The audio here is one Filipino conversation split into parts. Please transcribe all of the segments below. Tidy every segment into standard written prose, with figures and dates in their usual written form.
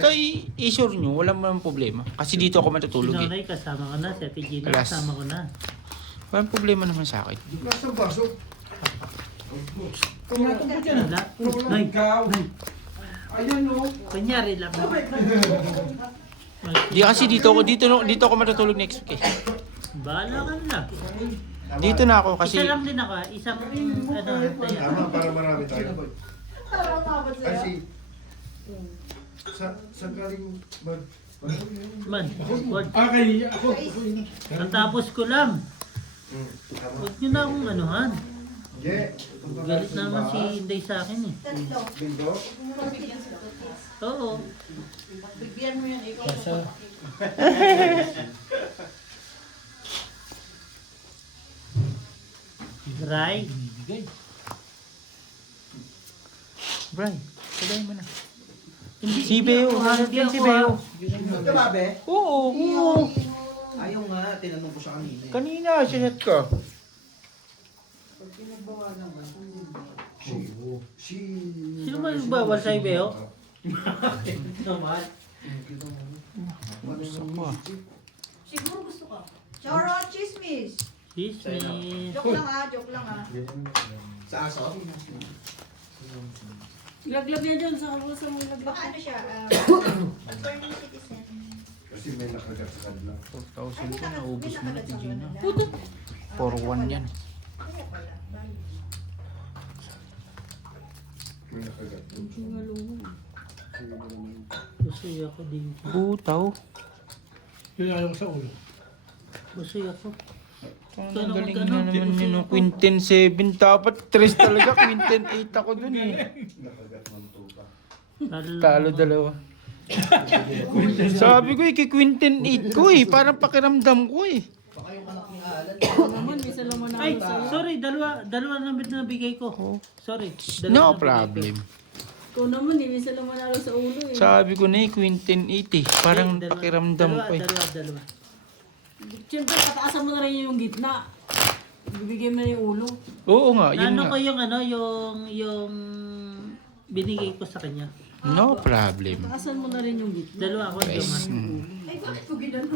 So, i-sure nyo, wala mo problema. Kasi dito ako matutulog eh. Sinonay, kasama ko na. Si Ate Gina, Alas. kasama ko na. Walang problema naman sa akin. Nasa baso. Tumatong ko dyan. Wala. Ay, Ikaw. Ayan o. Kunyari lang. Di kasi dito ako matutulog next week eh. Bahala ka na. Dito na ako kasi Isa lang din ako. Isang, ano, tayo. Tama, para marami tayo. Parang umabot sa'yo. Kasi, sa galing mag... Man, word. kay ako. Natapos ko lang. Huwag nyo na akong anuhan. Yeah. Galit naman si Inday sa akin eh. Tatlo. Bindo? Oo. Bigyan mo yan, ikaw. Ray. Bray, sagay mo na. Hindi, Si Beo, hanap yan si Beo. Ito ba, be? Oo. Ayaw nga, tinanong ko siya kanina eh. Kanina, sinat ka. Si... Sino ba yung bawal sa'yo, Beo? Naman. Gusto ko ah. Siguro gusto ka. Choro, chismis. Chismis. Joke lang ah, joke lang ah. Sa aso? Laglag yan dyan sa kabusa mo laglag. Baka ano siya, confirming citizen. Kasi may nakagat sa kanila. 4,000 ko, naubos mo na, Gina. Puto. 4-1 yan. Kaya pala. May nakagat. Busoy ako din. Butaw. Yun ayaw ko sa ulo. Busoy ako. Ang galing na naman yun. No? Quinten 7, dapat 3 talaga. Quinten 8 ako dun eh. Nakagat ng tuba. Talo dalawa. Sabi ko, iki-Quinten 8 ko eh. Parang pakiramdam ko eh. Baka yung anak ni Alan. Naman, may sala mo na Ay, sa'yo. sorry. Dalawa number na nabigay ko. Sorry. dalawa No na bigay problem. Ikaw naman, may sala mo na sa ulo eh. Sabi ko na eh, Quinten 8 eh. ko. Parang Dalawa- pakiramdam ko eh. Dalawa. Siyempre, pataasan mo na rin yung gitna. Bibigyan mo na yung ulo. Oo nga, yun Ano nga. ko yung ano, yung binigay ko sa kanya. No problem. Pataasan mo na rin yung gitna. Dalawa ako Guys, naman. Ay, bakit ko ginano?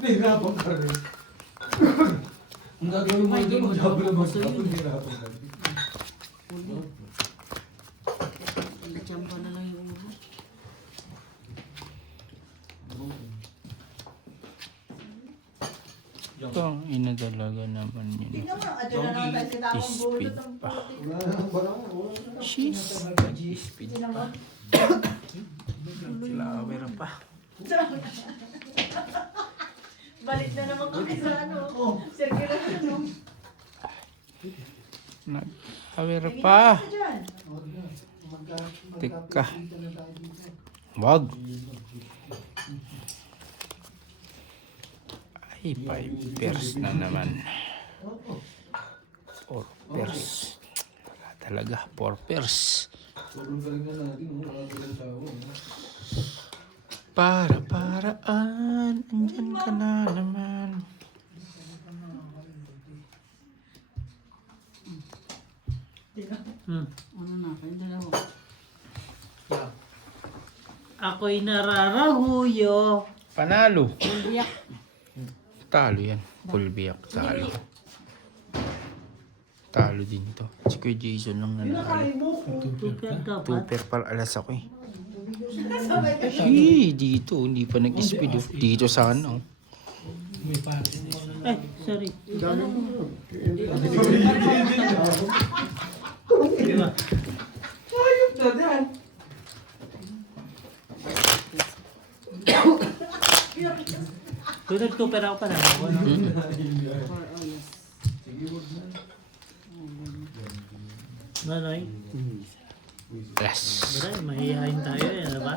Nahirapan ka rin. Ang gagawin mo doon, magsabi na magsabi, nahirapan ka rin. Champa na lang yung ulo. ito, ina talaga naman yun. Tingnan mo, adyo na naman tayo sa tamang Speed bulot ng pa. puti. Wala nang barang. Wala nang Sheesh. Speed Tingnan mo. flower pa. Balik na naman kami sa ano. Circulation, no? Nag-flower pa. Sa dyan. Teka. Wag. Ay, 5 pairs na naman. 4 pairs. Wala talaga, 4 pairs. Sobrang galing na natin, nakagaling tao. Para-paraan, andyan ka na naman. Ano na, kayo dalawa. Ako'y nararahuyo. Panalo. Biyak. Talo yan. Pulbiyak, talo. Talo din to. Si Kuya Jason lang nanalo. Super dapat. Super pala alas ako eh. Sabay ka siya. Dito, hindi pa nag-speed. Oh. Dito sana. Oh. May pare. Ay, sorry. Diba? Kung nag-super ako pa naman ako, no? Manoy, Yes. Maray, mahihayin tayo eh, ano ba?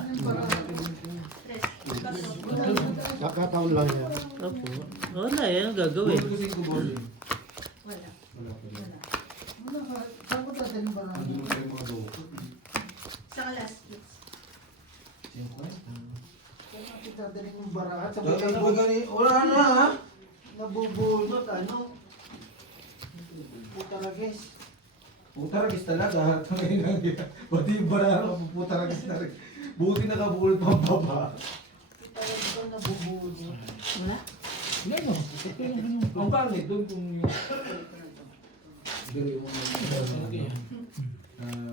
Nakataon lang yan. Opo. Wala eh, anong gagawin? Wala. Saan ko natin yung barang? Sa last kids. Saan kita din yung barang? Sa Wala na ha? nabubulot, ano? Puta na guys. Putaragis talaga. Tangin lang yan. Pati yung barara ka, putaragis na rin. Buti nakabulot pang baba. Wala? Ang pangit doon kung yung...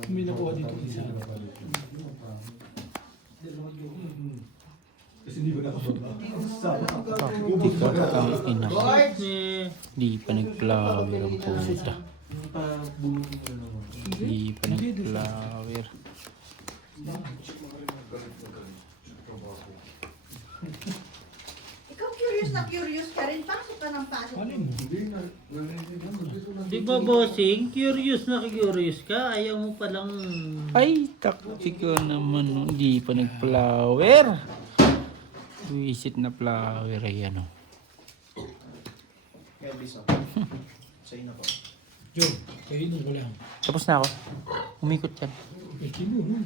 May nakuha dito isa. Kasi hindi ko nakababa. Ikaw ang ina. Eh, Di pa nag-flower ang puta. Yung pabulutin ko naman. Di pa nag-flower. Ikaw curious ka rin. Pasok ka ng pasok. di ba bossing? Curious ka. Ayaw mo palang... Ay, taksi ko naman. No. Di pa nag-flower. Visit na flower. Ayan o. Kaya bisa. Sa'yo na po. Joe, kayo nung wala. Tapos na ako. Umikot yan. Eh, kinuha.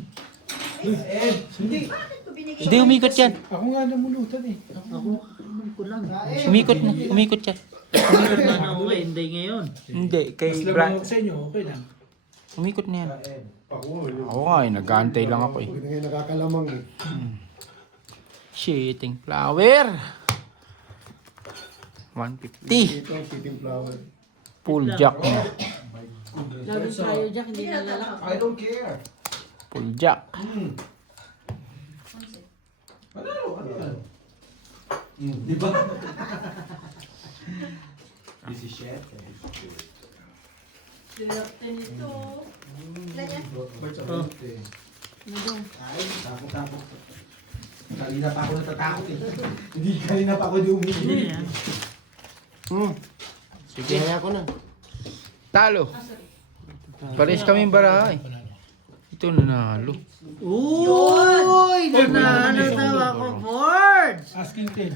Hindi. Bakit ko binigay? Hindi, umikot yan. Ako nga namulutan eh. Ako, ano ko lang. Umikot na. Umikot yan. Meron na ako kay Inday ngayon. Hindi, kay Mas Brad. labang ako sa inyo, okay lang. Umikot na yan. Ako nga eh, nag-aantay lang ako eh. Hindi nga nakakalamang eh. Shitting flower. 150. Ito ang sitting flower. Full jack na. Laging tayo Jack, hindi na lalak. I don't care. Full jack. Ano yan? Di ba? This is chef. Swerte nito. Ganyan. Ano daw? Ay, takot-takot. Kanina pa ako natatakot eh. Hindi, kanina pa ako di Hindi umiinom. yan. Sige. Kaya ko na. Talo. Pares kami baraha eh. Ito nanalo. Uy! Nanalo daw ako, Fords! Asking 10.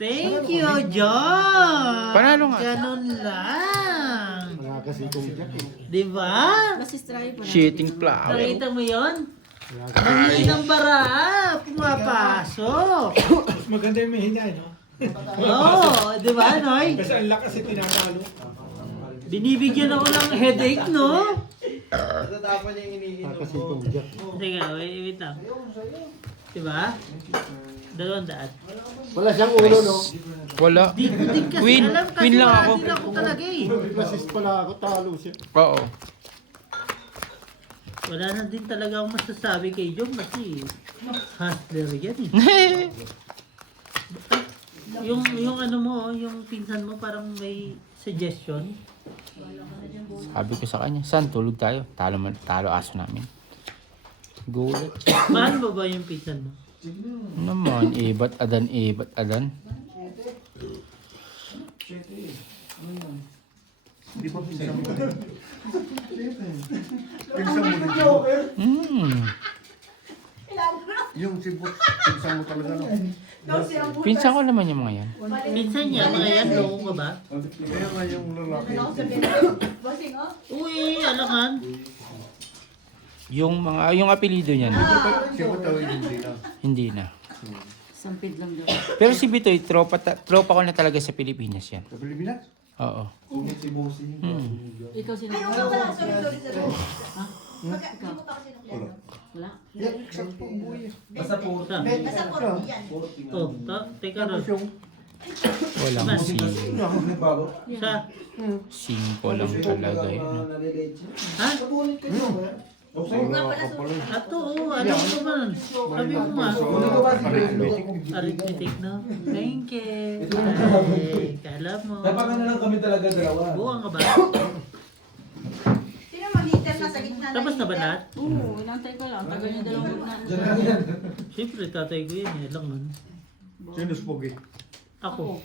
Thank you, John! Panalo nga. Ganun lang. Wala kasi itong jack eh. Di ba? Basis try po na. Shitting flower. Nakita mo yon? Mangingin ng bara, pumapasok. Mas maganda yung may hinay, no? Oo, di ba, Noy? Kasi ang lakas eh, tinatalo. Binibigyan ako ng headache, no? Natatapan niya yung iniinom Wala kasi ko. itong jack. Teka, wait lang. Di ba? 200. Wala siyang ulo no. Wala. Di ko din kasi Win. alam kasi Win lang ako. din ako talaga eh. Basis pala ako, talo siya. Oo. Wala na din talaga akong masasabi kay Jom kasi hustler yan eh. Yung ano mo, yung pinsan mo parang may suggestion. Sabi ko sa kanya, San, tulog tayo. Talo aso namin. Gulat. Mahal ba ba yung pinsan mo? Naman, ibat adan. Di ba pinsan mo? Yung si Bot, pinsan mo talaga no. Pinsan ko naman yung mga yan. Pinsan niya, mga yan, loko ka ba? Kaya nga yung lalaki. Bossing, oh. Uy, alangan. Yung apelido niyan, Si Bot daw hindi na. hindi na. Sampid lang daw. Pero si Bitoy, tropa ko na talaga sa Pilipinas yan. Sa Pilipinas? Oo. Kungit si Bossing. Ikaw sino? Ano ka pala? Sorry. Ha? Pagka, hindi mo pa kasi naklaro. Wala? Yan, sakto ang buhay. Basta po. Sa, Nasa 40 yan. teka ron. Walang Hindi ako nagbago. Sa, Simpo lang talaga yun. ha? Kabulit kayo. Oo nga pala, sorry. Ato, alam ko naman. Sabi mo nga. Arithmetic, no? Thank you. Ay, kala mo. Napaka na lang kami talaga dalawa. Buwang ka ba? Sino mag-heater na sa gitna na Tapos na ba lahat? Oo, inantay ko lang. Tagal niya dalawang na. Diyan lang yan. Siyempre, tatay ko yan. Lang nun. Sino spogi? Ako.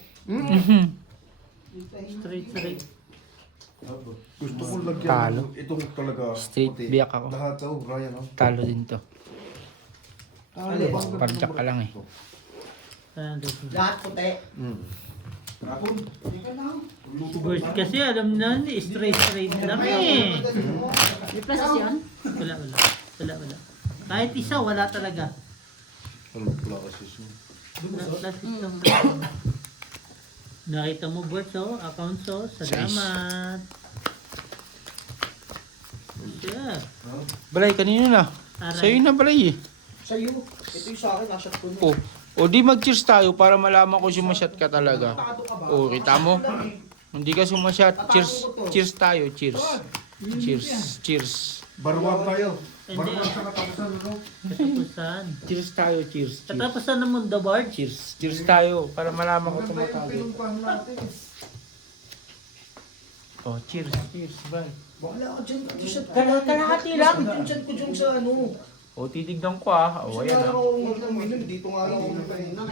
Straight. Gusto ko lagyan. Talo. Itong talaga. Straight puti. biyak ako. Lahat daw, Ryan. Oh. Talo din to. Talo. Pagdak ka lang eh. Lahat puti. Rapon. First kasi alam na, straight lang eh. May process yun? Wala. Kahit isa, wala talaga. Ano pala kasi siya? Lang. Nakita mo, Bert, so, account, so, salamat. sir. Balay, kanino na? Aray. Sa'yo na, Balay eh. Sa'yo. Ito yung sa akin, nasa ko na. O di mag-cheers tayo para malaman ko sumasyat ka talaga. O, kita mo? Hindi ka sumasyat. Cheers. Cheers tayo. Cheers. Cheers. Cheers. Barwang tayo. Hindi. Barwang sa katapusan, ano? Katapusan. Cheers tayo. Cheers. Cheers. Katapusan ng mundo, Bard. Cheers. Cheers tayo para malaman ko Maganda yung tumatago. pinumpahan natin. Oh, cheers. Cheers, bye. Wala ka dyan. Kalahati lang. Dyan ko dyan sa ano. O, titignan ko ah. O, ayan ah. Dito nga lang ako uminom.